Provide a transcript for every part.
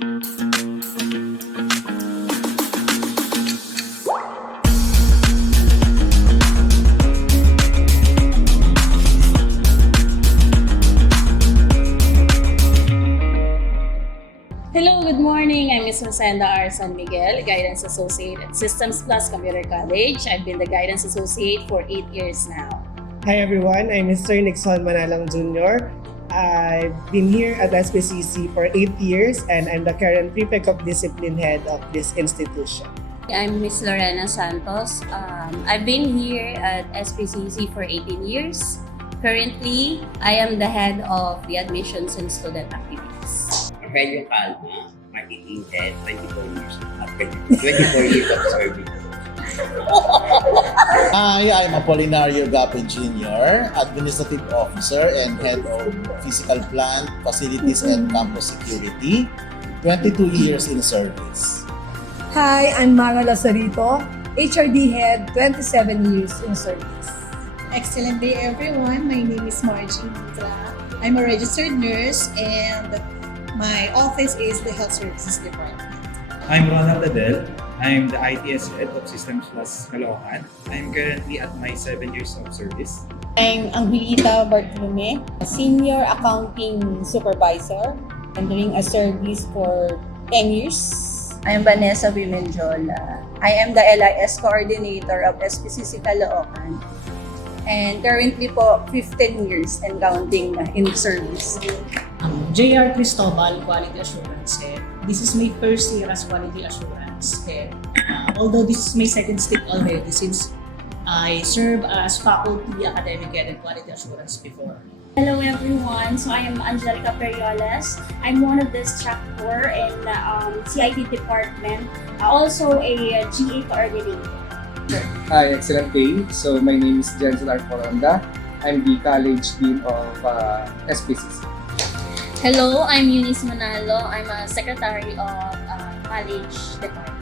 Hello, good morning. I'm Ms. Rosenda R. San Miguel, Guidance Associate at Systems Plus Computer College. I've been the Guidance Associate for 8 years now. Hi everyone, I'm Mr. Nixon Manalang Jr. I've been here at SPCC for 8 years and I'm the current Prefect of Discipline Head of this institution. I'm Ms. Lorena Santos. I've been here at SPCC for 18 years. Currently, I am the head of the Admissions and Student Activities. Aurelio Calma, Marketing Head, 24 years of service. Hi, I'm Apolinario Gape Jr., Administrative Officer and Head of Physical Plant, Facilities and Campus Security, 22 years in service. Hi, I'm Mara Lazarito, HRD Head, 27 years in service. Excellent day, everyone. My name is Margie Mitra. I'm a registered nurse and my office is the Health Services Department. I'm Ronald Adel. I'm the ITS Head of Systems Plus Caloocan. I'm currently at my 7 years of service. I'm Angelita Bartolome, a Senior Accounting Supervisor, rendering a service for 10 years. I am Vanessa Bimenjola. I am the LIS Coordinator of SPCC Caloocan. And currently po, 15 years and counting na in service. JR Cristobal, Quality Assurance Head. This is my first year as Quality Assurance Head. Although this is my second stint already since I served as Faculty Academic Head and Quality Assurance before. Hello everyone, so I am Angelica Perioles. I'm one of the instructor in CIT department, also a GA coordinator. Hi, excellent day. So my name is Jensen R. Foronda. I'm the College Dean of SPCC. Hello, I'm Eunice Manalo. I'm a secretary of college department.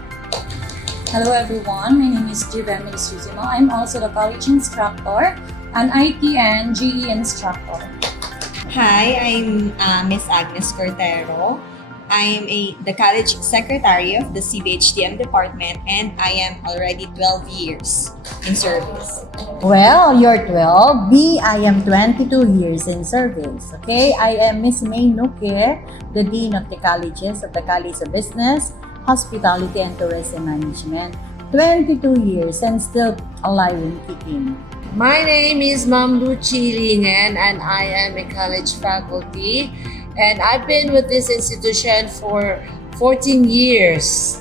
Hello everyone, my name is Jivemily Susimo. I'm also the college instructor, an IT and GE instructor. Hi, I'm Miss Agnes Cortero. I'm the college secretary of the CBHTM department and I am already 12 years in service. Well, you're 12. Me, I am 22 years in service. Okay, I am Miss May Nuque, the Dean of the Colleges of the College of Business, Hospitality and Tourism Management. 22 years and still alive and kicking. My name is Ma'am Luchi Lingen and I am a college faculty and I've been with this institution for 14 years.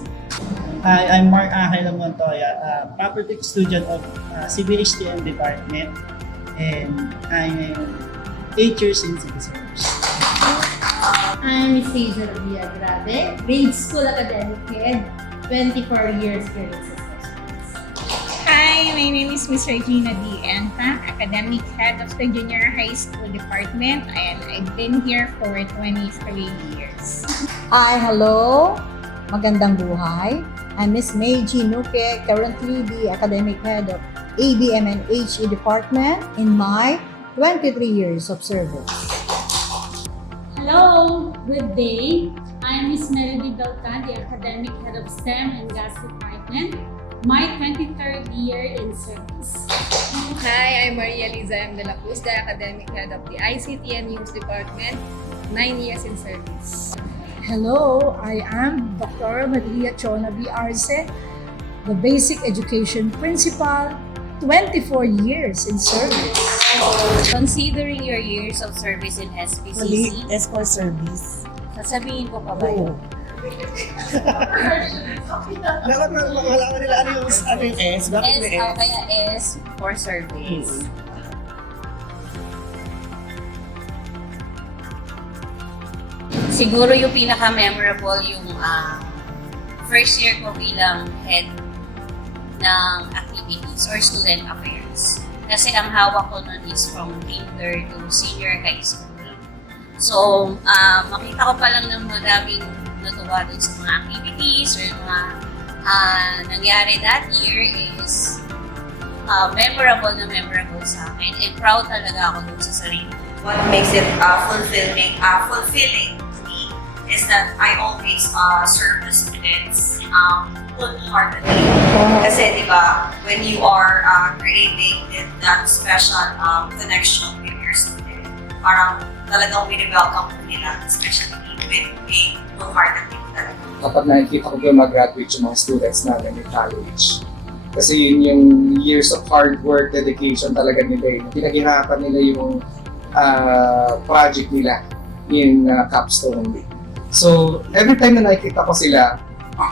Hi, I'm Mark Angelo Montoya, a property student of CBHTM department and I am 8 years in civil service. I'm Miss Hazel Villagrave, Grade School Academic Head, 24 years experience. Hi, my name is Miss Regina D. Enta, Academic Head of the Junior High School Department, and I've been here for 23 years. Hi, hello. Magandang buhay. I'm Miss May G. Nuque, currently the Academic Head of ABM and HE Department in my 23 years of service. Hello, good day. I'm Miss Melody Belcan, the Academic Head of STEM and GAS Department. My 23rd year in service. Hi, I'm Maria Liza M. de la Cruz, the Academic Head of the ICT and News Department, 9 years in service. Hello, I am Dr. Maria Chona B. Arce, the Basic Education Principal, 24 years in service. Considering your years of service in SPCC, S for service. sasabihin ko pa ba yun? Dapat malaman nila ano yung S. Bakit may S? Kaya S for service. Siguro yung pinaka-memorable yung first year ko bilang head ng activities or student affairs. Kasi ang hawak ko nun is from kinder to senior high school. So, makita ko pa lang ng madaming natuwa dun sa mga activities or yung mga nangyari that year is memorable na memorable sa akin. And proud talaga ako dun sa sarili. What makes it fulfilling to me is that I always serve the students wholeheartedly. Kasi, di ba, when you are creating that special connection with your student, parang talagang welcome po nila, especially with a wholeheartedly talaga. Kapag nakikita ko yung mag-graduate yung mga students natin in college. Kasi yun yung years of hard work, dedication talaga nila. Pinaghirapan nila yung project nila in capstone. So, every time na nakikita ko sila,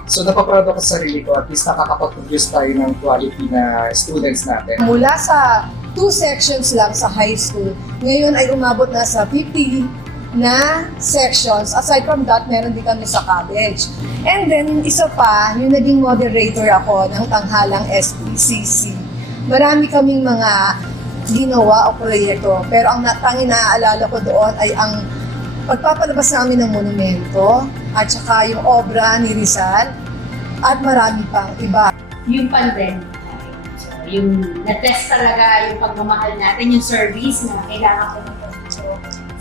so napaproud ako sa sarili ko, at least nakakapag-produce tayo ng quality na students natin. Mula sa 2 sections lang sa high school, ngayon ay umabot na sa 50 na sections. Aside from that, meron din kami sa college. And then, yung isa pa, yung naging moderator ako ng tanghalang SPCC. Marami kaming mga ginawa o proyekto. Pero ang tanging naaalala ko doon ay ang pagpapalabas namin ng monumento at saka yung obra ni Rizal at marami pang iba. Yung pandemic. So, yung na-test talaga yung pagmamahal natin, yung service na kailangan ko nito sa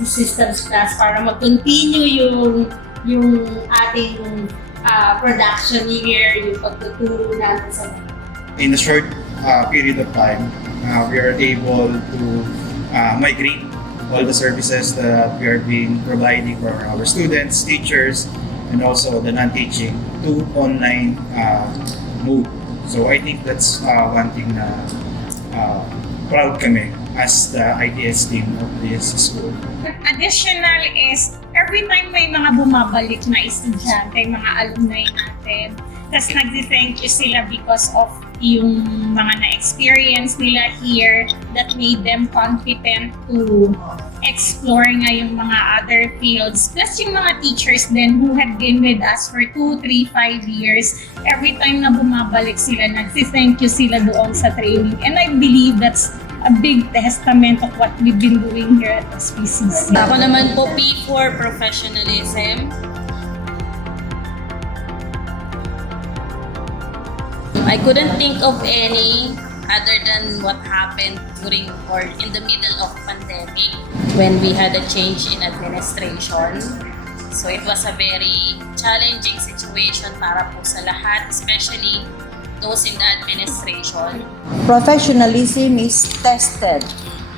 systems class para mag-continue yung ating production year, yung pagtuturo natin sa mga. In a short period of time, we are able to migrate all the services that we are providing for our students, teachers, and also the non-teaching to online mode. So I think that's one thing na proud kami as the ITS team of this school. Additional is, every time may mga bumabalik na estudyante, mga alumni natin, tapos nag-thank you sila because of yung mga na-experience nila here that made them confident to explore nga yung mga other fields. Plus yung mga teachers din who had been with us for 2, 3, 5 years, every time na bumabalik sila, nag-thank you sila doon sa training. And I believe that's a big testament of what we've been doing here at SPCC. Ako naman po, P for professionalism. I couldn't think of any other than what happened during or in the middle of pandemic when we had a change in administration. So it was a very challenging situation para po sa lahat, especially those in the administration. Professionalism is tested,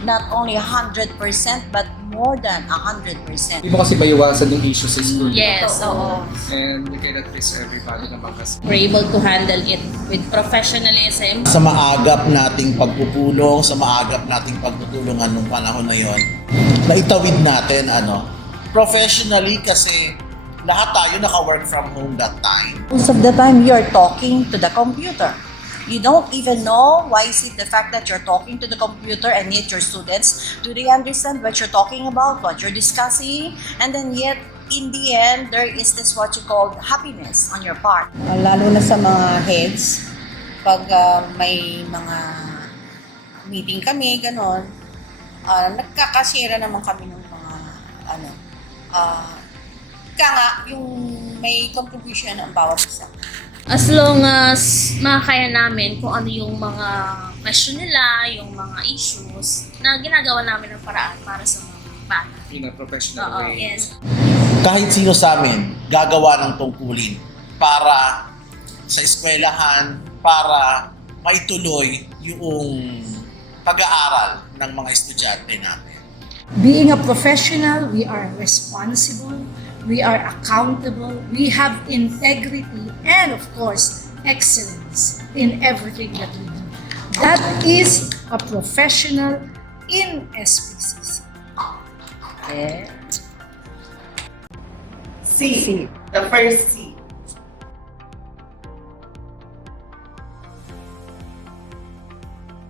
not only 100% but more than 100%. Hindi mo kasi maiwasan yung issue sa school. Yes, oo. And we cannot please everybody naman kasi. We're able to handle it with professionalism. Sa maagap nating pagpupulong, sa maagap nating pagtutulungan nung panahon na yon, naitawid natin professionally kasi lahat tayo naka-work from home that time. Most of the time, you're talking to the computer. You don't even know why is it the fact that you're talking to the computer and yet your students, do they understand what you're talking about, what you're discussing? And then yet, in the end, there is this what you call happiness on your part. Lalo na sa mga heads, pag may mga meeting kami, ganon, nagkakasira naman kami ng mga, yung may contribution ang bawat isa. As long as makakaya namin kung ano yung mga question nila, yung mga issues, na ginagawa namin ng paraan para sa mga bata. In a professional way. Yes. Kahit sino sa amin, gagawa ng tungkulin para sa eskwelahan, para maituloy yung pag-aaral ng mga estudyante natin. Being a professional, we are responsible, we are accountable, we have integrity, and of course, excellence in everything that we do. That is a professional in SPCC. Yeah. C. The first C.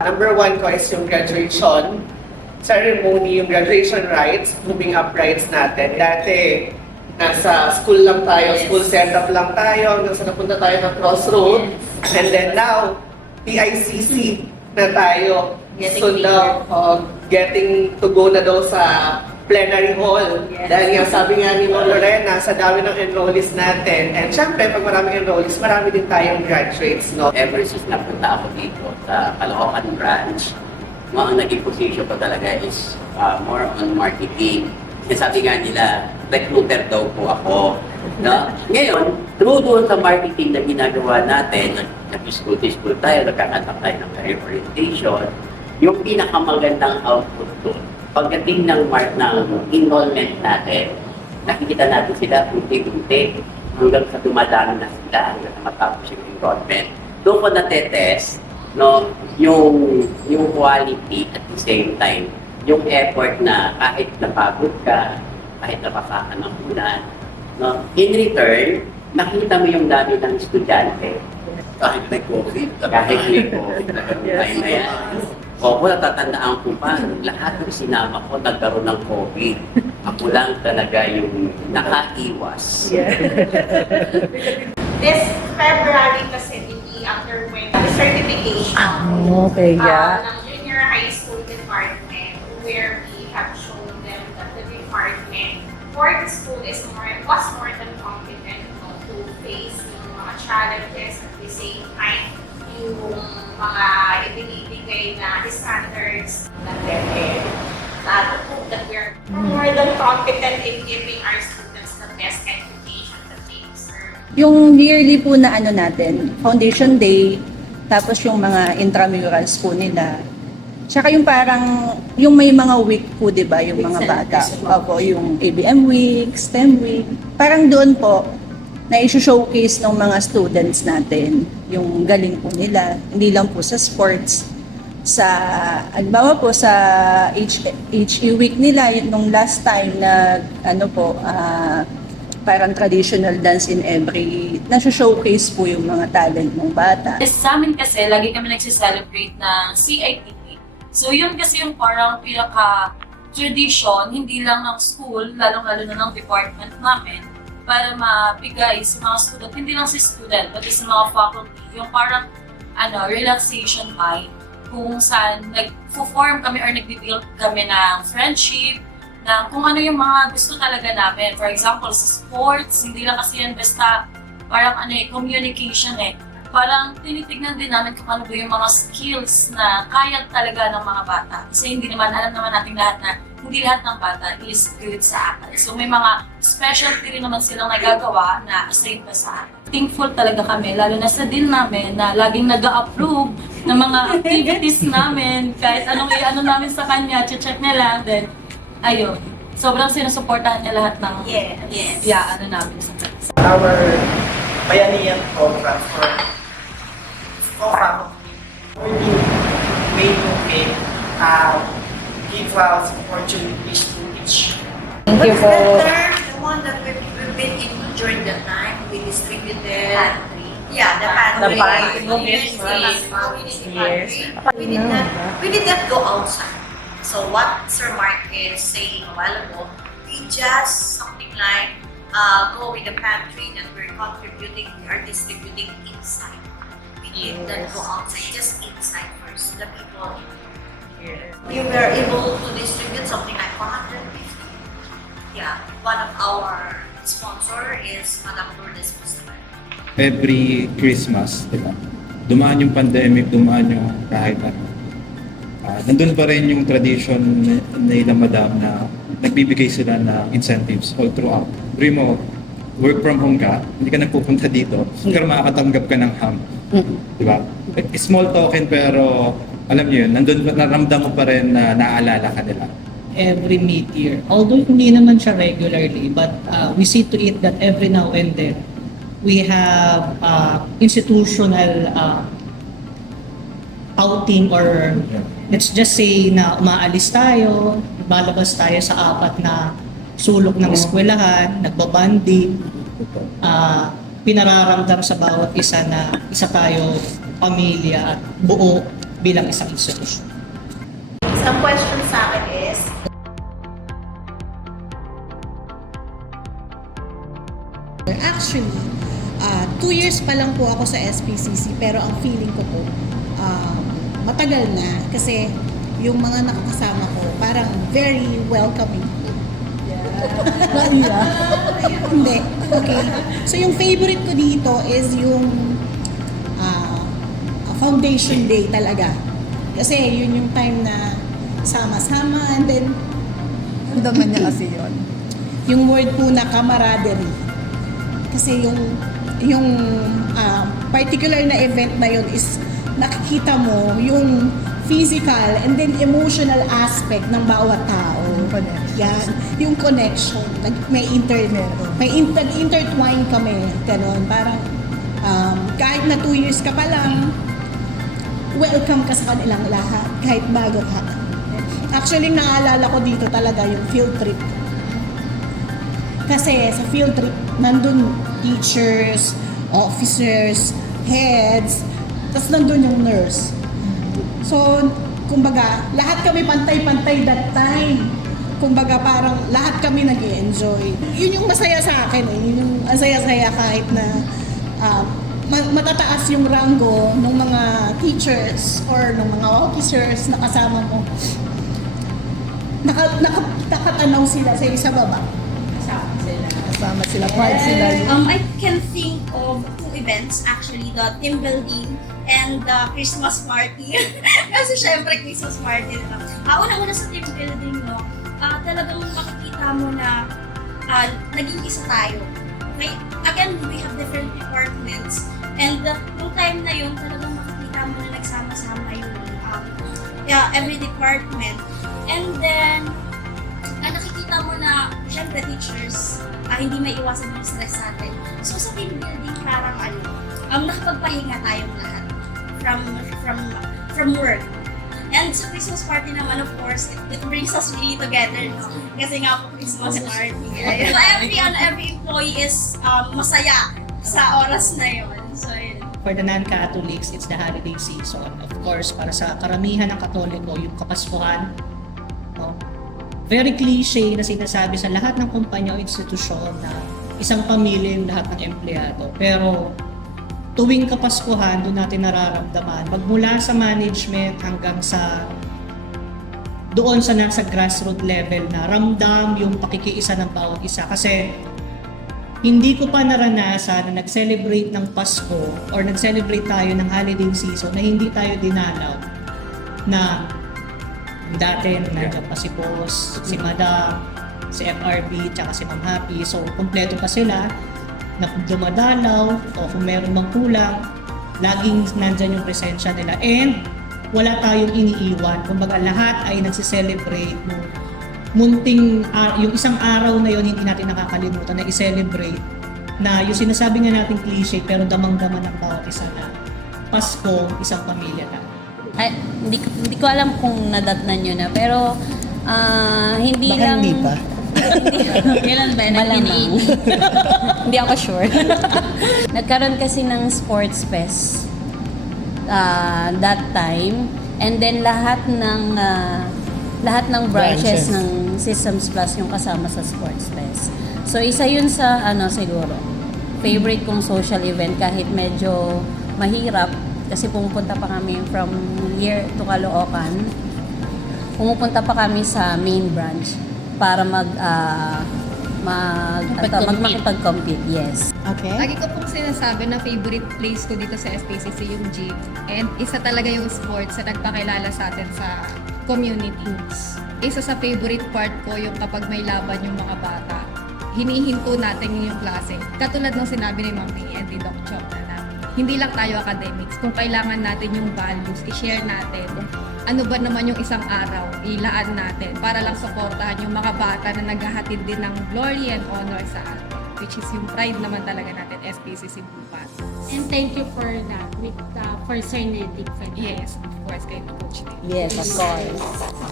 Number 1 ko is yung graduation ceremony, yung graduation rites, moving up rites natin. Dati, nasa school lang tayo, school setup lang tayo, hanggang sa napunta tayo ng crossroad. And then now, PICC na tayo. So now, getting to go na daw sa plenary hall. Dahil nga sabi nga ni Ma'am Lorena, sa dami ng enrollees natin. And syempre, pag maraming enrollees, marami din tayong graduates, no? Ever since napunta ako dito sa Caloocan branch, ang naging position ko talaga is more on marketing. Kasi sabi nga nila, recruiter daw po ako. No? Ngayon, through doon sa marketing na ginagawa natin, nag-school to school tayo, nagkakatak tayo ng career orientation, yung pinakamagandang output doon, pagdating ng enrollment natin, nakikita natin sila unti-unti hanggang sa dumadami na sila, hanggang sa matapos yung enrollment. Doon ko natetest, no, yung quality at the same time, yung effort na kahit napagod ka, kahit napasa ka ng ulan, no, in return, nakita mo yung dami ng estudyante. Kahit may COVID. Kahit may COVID na time na yan. Opo, natatandaan ko pa, lahat ng sinama ko nagkaroon ng COVID. Ako lang talaga yung nakaiwas. This February kasi we underwent the certification Okay, yeah. ng junior high school department where we have shown them that the department for the school was more than competent to face yung mga challenges at the same time yung mga ibinibigay na standards ng DepEd. To prove that we're more than competent in giving our students the best education that they deserve. Yung yearly po na ano natin, Foundation Day, tapos yung mga intramurals po nila. Tsaka yung parang, yung may mga week po, di ba, yung mga bata. Opo, yung ABM week, STEM week. Parang doon po, na i-showcase ng mga students natin yung galing po nila. Hindi lang po sa sports, sa, halimbawa po sa HE week nila, nung last time na, ano po, parang traditional dance in every, nasa-showcase po yung mga talent ng bata. Sa amin kasi, lagi kami nagsiselebrate ng CITT. So yun kasi yung parang pinaka-tradition, hindi lang ng school, lalong-lalo na ng department namin, para mabigay sa mga student, hindi lang si student, pati sa mga faculty, yung parang relaxation time, kung saan nag-form kami or nag-build kami ng friendship, na kung ano yung mga gusto talaga namin. For example, sa sports, hindi lang kasi yan basta parang communication Parang tinitignan din namin kung ano ba yung mga skills na kaya talaga ng mga bata. Kasi hindi naman, alam naman natin lahat na hindi lahat ng bata is good sa atin. So may mga specialty rin naman silang nagagawa na aside pa sa atin. Thankful talaga kami, lalo na sa dean namin na laging nag-a-approve ng mga activities namin. Kahit anong i-ano namin sa kanya, check niya lang. Then, ayun. Sobrang sinusuportahan niya lahat ng namin sa kanila. Our Bayanihan program for faculty way to give us opportunities to teach. Thank you po. The one that we've been into during the time, we distributed the pantry. We did not go outside. So what Sir Mark is saying a while ago, we just something like go with the pantry that we're contributing, we are distributing inside. We did not go outside, just inside first. The people. We were able to distribute something like 450. Yeah, one of our sponsor is Madam Lourdes Bustamante. Every Christmas, diba? Dumaan yung pandemic, dumaan yung kahit ano. Nandun pa rin yung tradition nila madam na nagbibigay sila ng incentives all throughout. Primo, work from home ka, hindi ka nagpupunta dito, pero makakatanggap ka ng ham. Diba? Small token pero alam niyo yun, nandun naramdam mo pa rin na naalala ka nila. Every mid-year, although hindi naman siya regularly, but we see to it that every now and then, we have institutional outing or let's just say na umaalis tayo, balabas tayo sa 4 na sulok ng eskwelahan, nagbabanding, pinararamdam sa bawat isa na isa tayo pamilya at buo bilang isang institusyon. Some question sa akin is, actually, 2 years pa lang po ako sa SPCC pero ang feeling ko po, matagal na kasi yung mga nakakasama ko parang very welcoming. Hindi. Okay. So yung favorite ko dito is yung Foundation Day talaga. Kasi yun yung time na sama-sama and then Daman niya kasi yun. yung word po na camaraderie. Kasi yung particular na event na yun is nakikita mo yung physical and then emotional aspect ng bawat tao. Yan, yung connection. May intertwine kami. Ganon. Parang kahit na 2 years ka pa lang, welcome ka sa kanilang lahat. Kahit bago ka. Actually, naalala ko dito talaga yung field trip. Kasi sa field trip, nandun teachers, officers, heads, tapos nandun yung nurse. So, kumbaga, lahat kami pantay-pantay that time. Kumbaga, parang lahat kami nag-i-enjoy. Yun yung masaya sa akin eh. Yun yung ang saya-saya kahit na matataas yung ranggo ng mga teachers or ng mga officers na kasama mo. Nakatanaw sila sa isa baba. Kasama sila. Part sila. I can think of 2 events actually, the team building and the Christmas party. Kasi syempre Christmas party na. Una-una sa team building, no, talagang makikita mo na naging isa tayo. Again, we have different departments and nung time na yun, talagang makikita mo na nagsama-sama yung every department. And then, nakikita mo na, syempre teachers, hindi may iwasan yung stress natin. So sa team building, parang nakapagpahinga tayong lahat from work. And sa Christmas party naman, of course, it brings us really together. No? Kasi nga po Christmas party. So every employee is masaya sa oras na yun. So yun. For the non-Catholics, it's the holiday season. Of course, para sa karamihan ng Katoliko, yung Kapaskuhan. No? Very cliche na sinasabi sa lahat ng kumpanya o institusyon na isang pamilya yung lahat ng empleyado. Pero tuwing Kapaskuhan, doon natin nararamdaman, magmula sa management hanggang sa doon sa nasa grassroots level na ramdam yung pakikiisa ng bawat isa. Kasi hindi ko pa naranasan na nag-celebrate ng Pasko or nag-celebrate tayo ng holiday season na hindi tayo dinalaw na dati nandiyan pa si Boss, si Madam, si FRB, tsaka si Ma'am Happy. So, kompleto pa sila na dumadalaw o kung meron mang kulang, laging nandyan yung presensya nila. And wala tayong iniiwan. Kumbaga lahat ay nagsiselebrate ng munting, yung isang araw na yun hindi natin nakakalimutan na i-celebrate na yung sinasabi nga natin cliche pero damang-dama ng bawat isa na Pasko, isang pamilya lang. Ay, hindi ko alam kung nadatnan nyo na, pero hindi Baka lang... hindi pa. Kailan ba? Malamang. Hindi ako sure. Nagkaroon kasi ng sports fest that time, and then lahat ng branches ng Systems Plus yung kasama sa sports fest. So isa yun sa siguro favorite kong social event kahit medyo mahirap. Kasi pumupunta pa kami from here to Caloocan. Pumupunta pa kami sa main branch para makipag-compete. Yes. Okay. Lagi ko pong sinasabi na favorite place ko dito sa SPCC yung gym. And isa talaga yung sports na nagpakilala sa atin sa communities. Isa sa favorite part ko yung kapag may laban yung mga bata. Hinihinto natin yung klase. Katulad ng sinabi ni Ma'am May and ni Doc Chok na hindi lang tayo academics. Kung kailangan natin yung values, i-share natin. Ano ba naman yung isang araw, ilaan natin para lang suportahan yung mga bata na naghahatid din ng glory and honor sa atin. Which is yung pride naman talaga natin, SPCC Bupas. And thank you for that, for Cynetic. Yes, of course, kay Coach Nick. Yes, of course.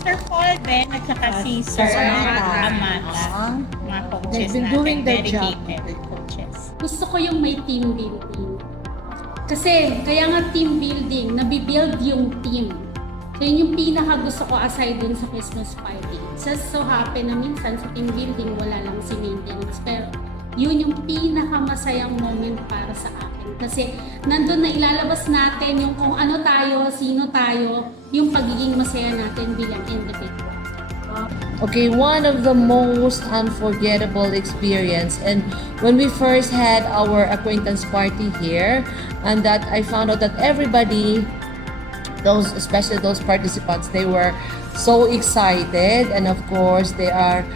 Sir Paul Ben at saka si Sir Amanda. Mga coaches They've been natin, doing their job. dedicated coaches. Gusto ko yung may team building. Kasi kaya nga team building, nabibuild yung team. So yun yung pinaka gusto ko aside dun sa Christmas party. Just so happen na minsan sa team building wala lang si maintenance. Pero yun yung pinaka masayang moment para sa akin. Kasi nandun na ilalabas natin yung kung ano tayo, sino tayo, yung pagiging masaya natin bilang individual. Okay, one of the most unforgettable experience, and when we first had our acquaintance party here, and that I found out that everybody, especially those participants, they were so excited, and of course they are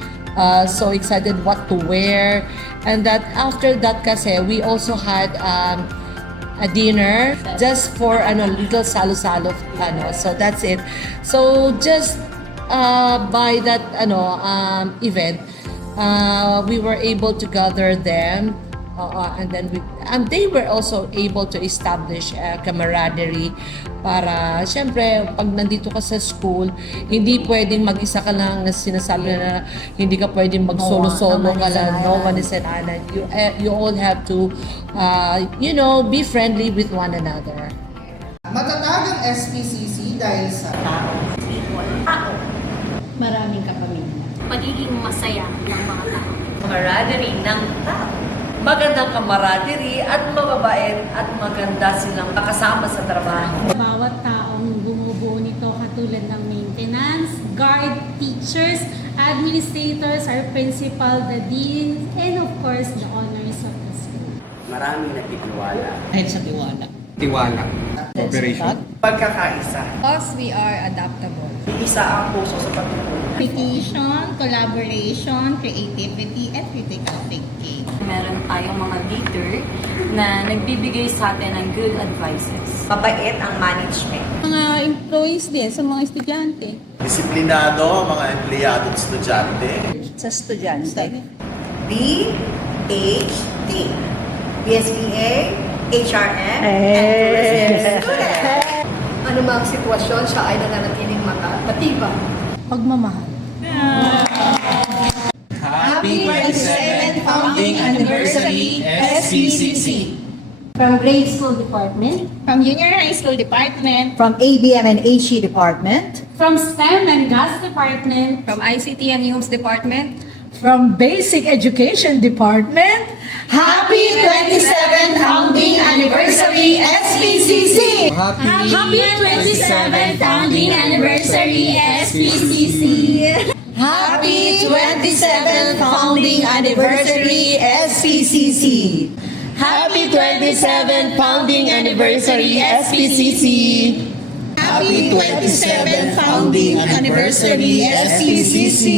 so excited what to wear. And that after that kasi, we also had a dinner just for little salo-salo. So that's it. So just by that event, we were able to gather them. And they were also able to establish camaraderie para syempre pag nandito ka sa school, hindi pwedeng mag-isa ka lang na sinasabi na hindi ka pwedeng mag-solo-solo ka lang. No one is an island. You all have to be friendly with one another. Matatag ang SPCC dahil sa tao. Tao. Maraming kapamilya. Pagiging masaya ng mga tao. Camaraderie ng tao. Magandang camaraderie at mababait at maganda silang makasama sa trabaho. Bawat taong bumubuo nito katulad ng maintenance, guard, teachers, administrators, our principal, the dean, and of course, the honors of the school. Maraming nagtitiwala. Dahil sa tiwala. Tiwala. Cooperation. Pagkakaisa. Because we are adaptable. Isa ang puso sa pagtutulungan. Competition, collaboration, creativity, and critical thinking. Meron tayong mga leader na nagbibigay sa atin ng good advices. Mabait ang management. Mga employees din sa mga estudyante. Disiplinado ang mga empleyado at estudyante. Sa estudyante. BHD. BSBA, HRM, and tourism student. Ano mang sitwasyon, siya ay nananatiling matibay. Pagmamahal. Happy 27th Founding Anniversary SPCC! From grade school department, From junior high school department, From ABM and HE department. from STEM and GAS department, From ICT and HUMS department, From Basic Education Department, Happy 27th Founding Anniversary SPCC! Happy 27th Founding Anniversary SPCC! Happy 27th Founding Anniversary SPCC! Happy 27th Founding Anniversary SPCC! Happy 27th Founding Anniversary SPCC!